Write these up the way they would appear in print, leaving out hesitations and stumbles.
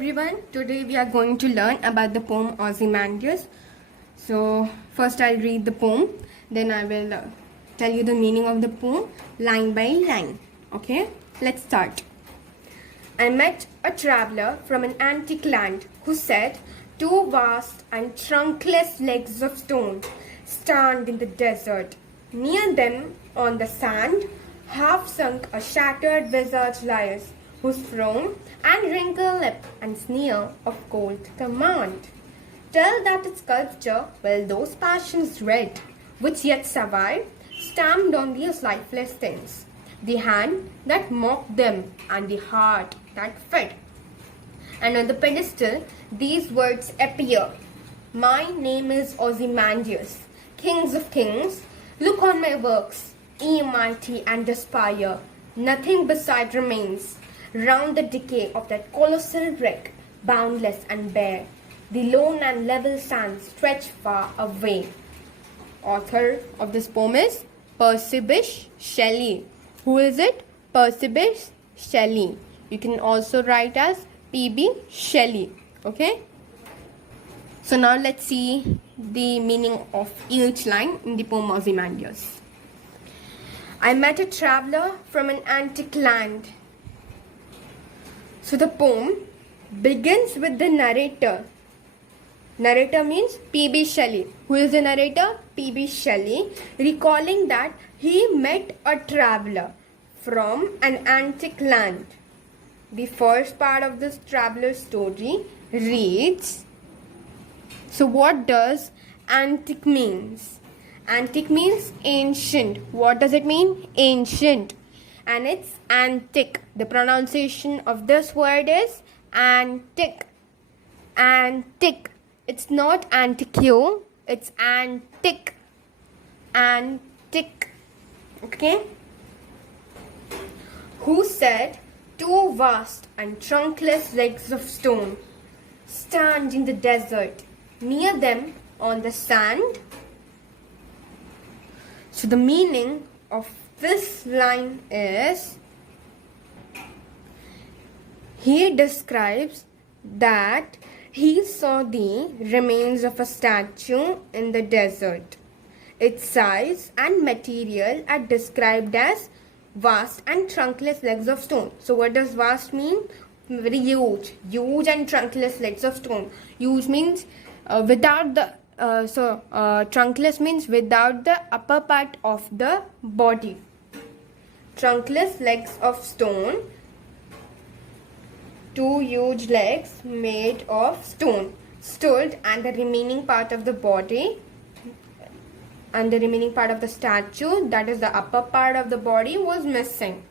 everyone. Today we are going to learn about the poem Ozymandias. So first I'll read the poem, then I will tell you the meaning of the poem line by line. Okay, let's start. I met a traveler from an antique land who said, "Two vast and trunkless legs of stone stand in the desert. Near them, on the sand, half sunk a shattered visage lies, whose frown and wrinkled lip and sneer of cold command tell that its sculpture will those passions red, which yet survive, stamped on these lifeless things, the hand that mocked them and the heart that fed." And on the pedestal these words appear: "My name is Ozymandias, kings of kings, look on my works, ye mighty, and aspire. Nothing beside remains round the decay of that colossal wreck, boundless and bare. The lone and level sands stretch far away." Author of this poem is Percy Bysshe Shelley. Who is it? Percy Bysshe Shelley. You can also write as P.B. Shelley. Okay? So now let's see the meaning of each line in the poem Ozymandias. I met a traveler from an antique land. So the poem begins with the narrator. Narrator means P.B. Shelley. Who is the narrator? P.B. Shelley, recalling that he met a traveler from an antique land. The first part of this traveler story reads, so what does antique means? Antique means ancient. What does it mean? Ancient. And it's antique. The pronunciation of this word is antique. Antique. It's not antique, it's antique. Antique. Okay? Who said, "Two vast and trunkless legs of stone stand in the desert. Near them, on the sand." So the meaning of this line is, he describes that he saw the remains of a statue in the desert. Its size and material are described as vast and trunkless legs of stone. So what does vast mean? Very huge. Huge and trunkless legs of stone. Huge means without the trunkless means without the upper part of the body. Trunkless legs of stone, two huge legs made of stone stood, and the remaining part of the body and the remaining part of the statue, that is the upper part of the body, was missing.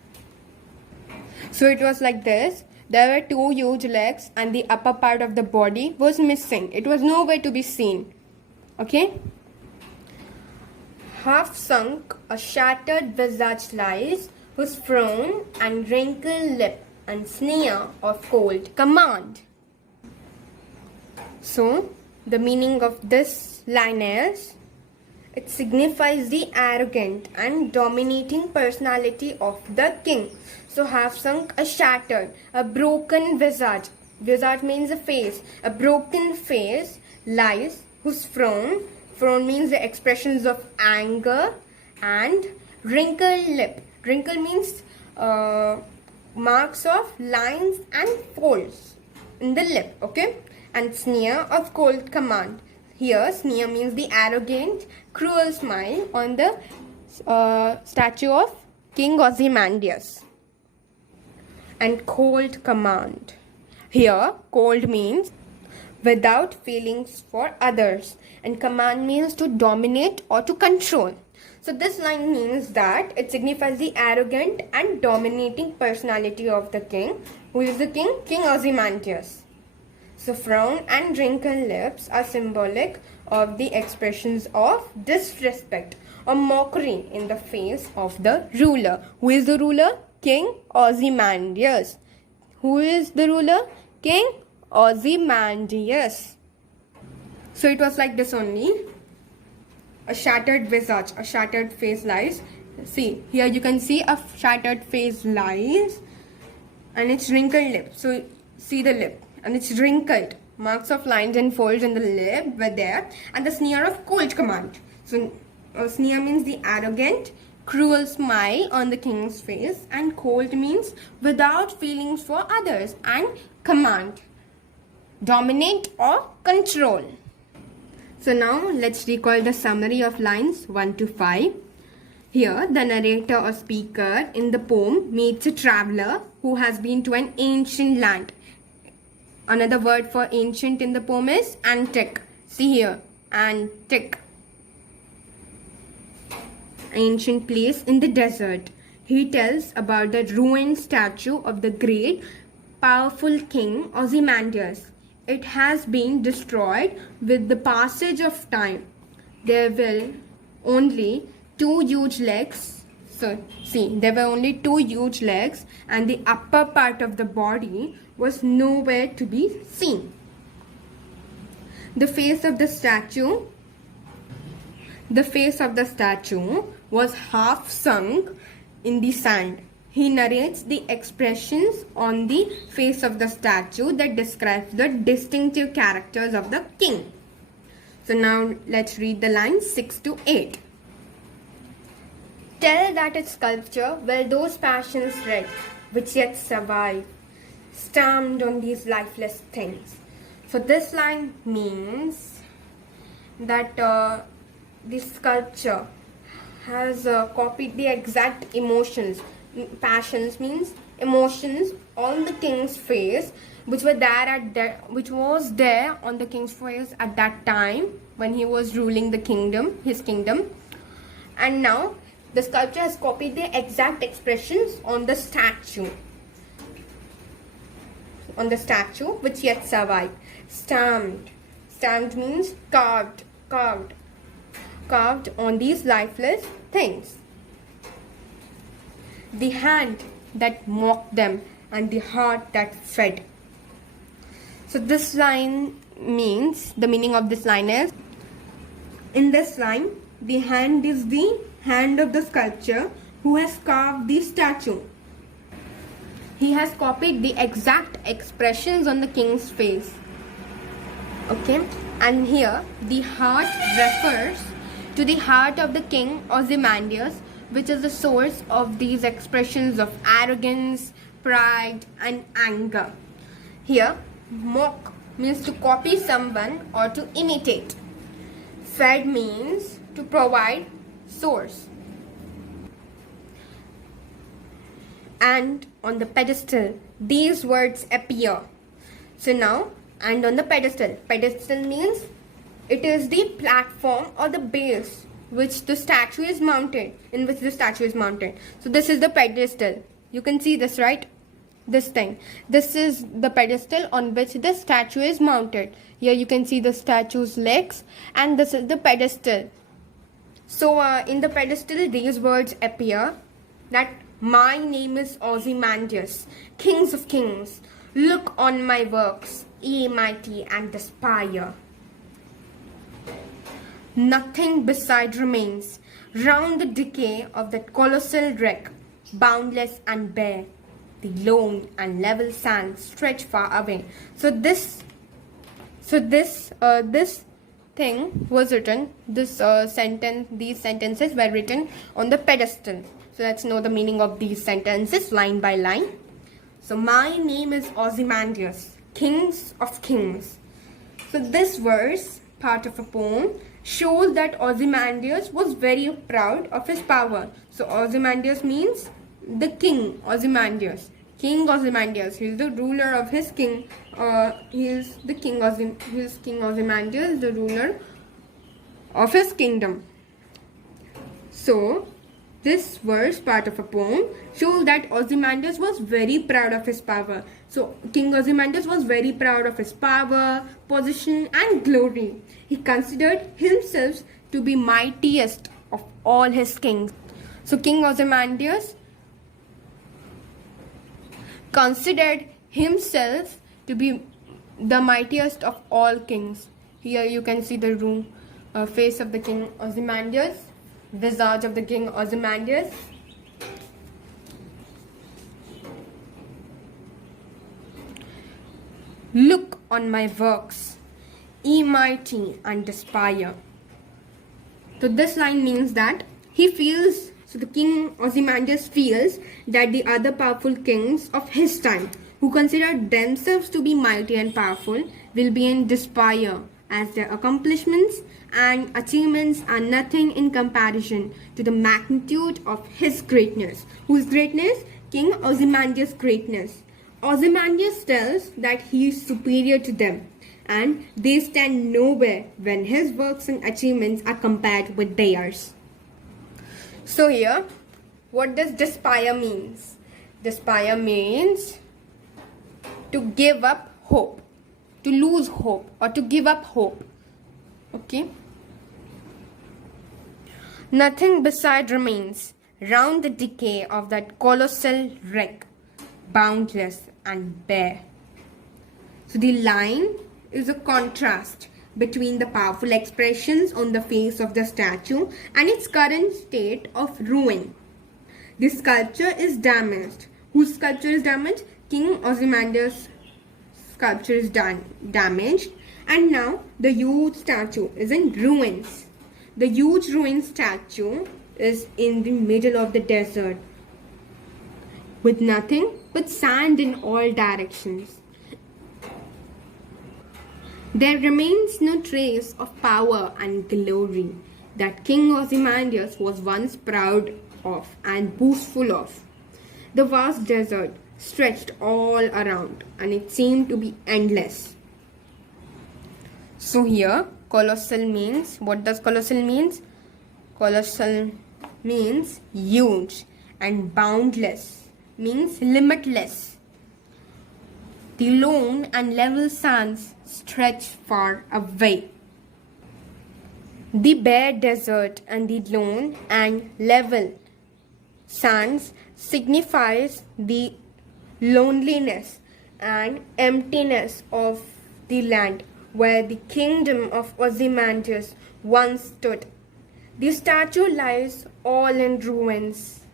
So it was like this. There were two huge legs and the upper part of the body was missing. It was nowhere to be seen. Okay? Half sunk a shattered visage lies, whose frown and wrinkled lip and sneer of cold command. So, the meaning of this line is, it signifies the arrogant and dominating personality of the king. So, half sunk, a shattered, a broken visage. Visage means a face. A broken face lies, whose frown means the expressions of anger, and wrinkled lip. Wrinkle means marks of lines and folds in the lip. Okay? And sneer of cold command. Here, sneer means the arrogant, cruel smile on the statue of King Ozymandias. And cold command. Here, cold means without feelings for others, and command means to dominate or to control. So this line means that it signifies the arrogant and dominating personality of the king. Who is the king? King Ozymandias. So frown and wrinkled lips are symbolic of the expressions of disrespect or mockery in the face of the ruler. Who is the ruler? King Ozymandias. Who is the ruler? King Ozymandias. So it was like this only. A shattered visage, a shattered face lies. See, here you can see a shattered face lies and it's wrinkled lip. So see the lip. and it's wrinkled. Marks of lines and folds in the lip were there, and the sneer of cold command. So sneer means the arrogant, cruel smile on the king's face, and cold means without feelings for others, and command, dominate or control. So now let's recall the summary of lines 1 to 5. Here, the narrator or speaker in the poem meets a traveler who has been to an ancient land. Another word for ancient in the poem is antique. See here, antique. Ancient place in the desert. He tells about the ruined statue of the great, powerful king Ozymandias. It has been destroyed with the passage of time. There were only two huge legs. So see, there were only two huge legs, and the upper part of the body was nowhere to be seen. The face of the statue was half sunk in the sand. He narrates the expressions on the face of the statue that describes the distinctive characters of the king. So now let's read the lines 6 to 8. Tell that its sculpture were those passions red, which yet survive, stamped on these lifeless things. So this line means that the sculpture has copied the exact emotions. Passions means emotions on the king's face, which was there on the king's face at that time when he was ruling his kingdom, and now the sculpture has copied the exact expressions on the statue which yet survive. Stamped means carved on these lifeless things. The hand that mocked them and the heart that fed. So this line means, the meaning of this line is, in this line, the hand is the hand of the sculptor who has carved the statue. He has copied the exact expressions on the king's face. Okay, and here the heart refers to the heart of the king Ozymandias, which is the source of these expressions of arrogance, pride, and anger. Here, mock means to copy someone or to imitate. Fed means to provide source. And on the pedestal, these words appear. So now, and on the pedestal. Pedestal means it is the platform or the base which the statue is mounted, So this is the pedestal. You can see this, right? This thing. This is the pedestal on which the statue is mounted. Here you can see the statue's legs, and this is the pedestal. So in the pedestal, these words appear, that my name is Ozymandias, kings of kings. Look on my works, ye mighty, and aspire. Nothing beside remains round the decay of that colossal wreck, boundless and bare. The lone and level sands stretch far away. So this thing was written. These sentences were written on the pedestal. So let's know the meaning of these sentences line by line. So my name is Ozymandias, kings of kings. So this verse, part of a poem, shows that Ozymandias was very proud of his power. So Ozymandias means the king Ozymandias. King Ozymandias. He is the ruler of his king. King Ozymandias, the ruler of his kingdom. So this verse, part of a poem, shows that Ozymandias was very proud of his power. So King Ozymandias was very proud of his power, position, and glory. He considered himself to be mightiest of all his kings. So King Ozymandias considered himself to be the mightiest of all kings. Here you can see the face of the King Ozymandias, visage of the King Ozymandias. Look on my works, ye mighty and despair. So this line means that the king Ozymandias feels that the other powerful kings of his time, who considered themselves to be mighty and powerful, will be in despair, as their accomplishments and achievements are nothing in comparison to the magnitude of his greatness. Whose greatness? King Ozymandias' greatness. Ozymandias tells that he is superior to them, and they stand nowhere when his works and achievements are compared with theirs. So here, what does despair means? Despair means to give up hope, to lose hope, or to give up hope. Okay? Nothing beside remains round the decay of that colossal wreck, boundless and bare. So the line is a contrast between the powerful expressions on the face of the statue and its current state of ruin. The sculpture is damaged. Whose sculpture is damaged? King Ozymandias' sculpture is damaged, and now the huge statue is in ruins. The huge ruined statue is in the middle of the desert with nothing but sand in all directions. There remains no trace of power and glory that King Ozymandias was once proud of and boastful of. The vast desert stretched all around, and it seemed to be endless. So here, colossal means, what does colossal means? Colossal means huge, and boundless means limitless. The lone and level sands stretch far away. The bare desert and the lone and level sands signifies the loneliness and emptiness of the land where the kingdom of Ozymandias once stood. The statue lies all in ruins,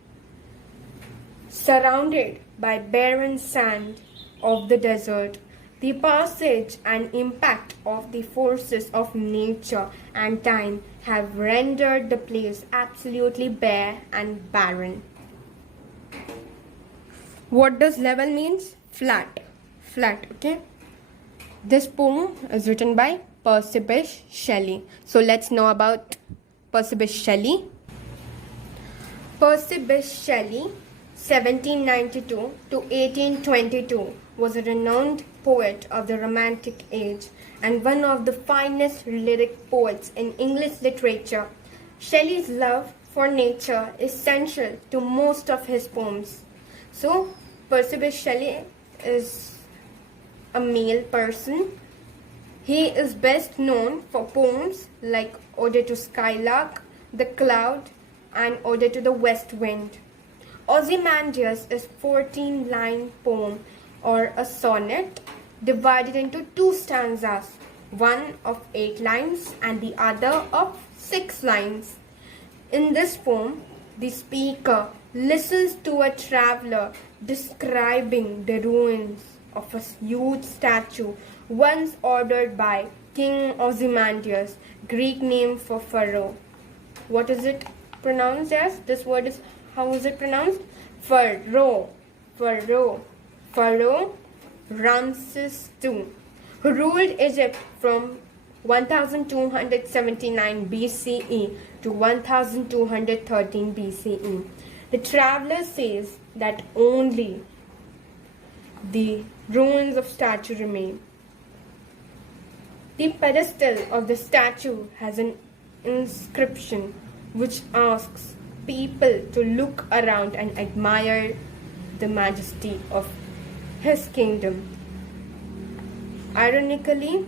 surrounded by barren sand of the desert. The passage and impact of the forces of nature and time have rendered the place absolutely bare and barren. What does level means? Flat. Flat, okay? This poem is written by Percy Shelley. So let's know about Percy Shelley. Percy Shelley, 1792 to 1822, was a renowned poet of the Romantic Age and one of the finest lyric poets in English literature. Shelley's love for nature is central to most of his poems. So, Percy Shelley is a male person. He is best known for poems like Ode to Skylark, The Cloud, and Ode to the West Wind. Ozymandias is 14-line poem or a sonnet divided into two stanzas, one of 8 lines and the other of 6 lines. In this poem, the speaker listens to a traveler describing the ruins of a huge statue once ordered by King Ozymandias, Greek name for Pharaoh. What is it pronounced as? This word is, how is it pronounced? Pharaoh. Pharaoh. Pharaoh Ramses II, who ruled Egypt from 1279 BCE to 1213 BCE. The traveler says that only the ruins of statue remain. The pedestal of the statue has an inscription which asks people to look around and admire the majesty of his kingdom. Ironically,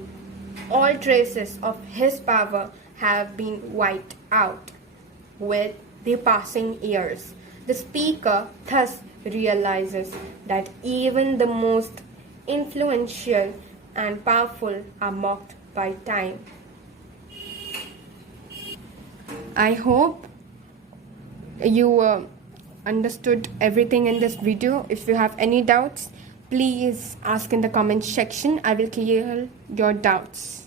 all traces of his power have been wiped out with the passing years. The speaker thus realizes that even the most influential and powerful are mocked by time. I hope you understood everything in this video. If you have any doubts, please ask in the comment section. I will clear your doubts.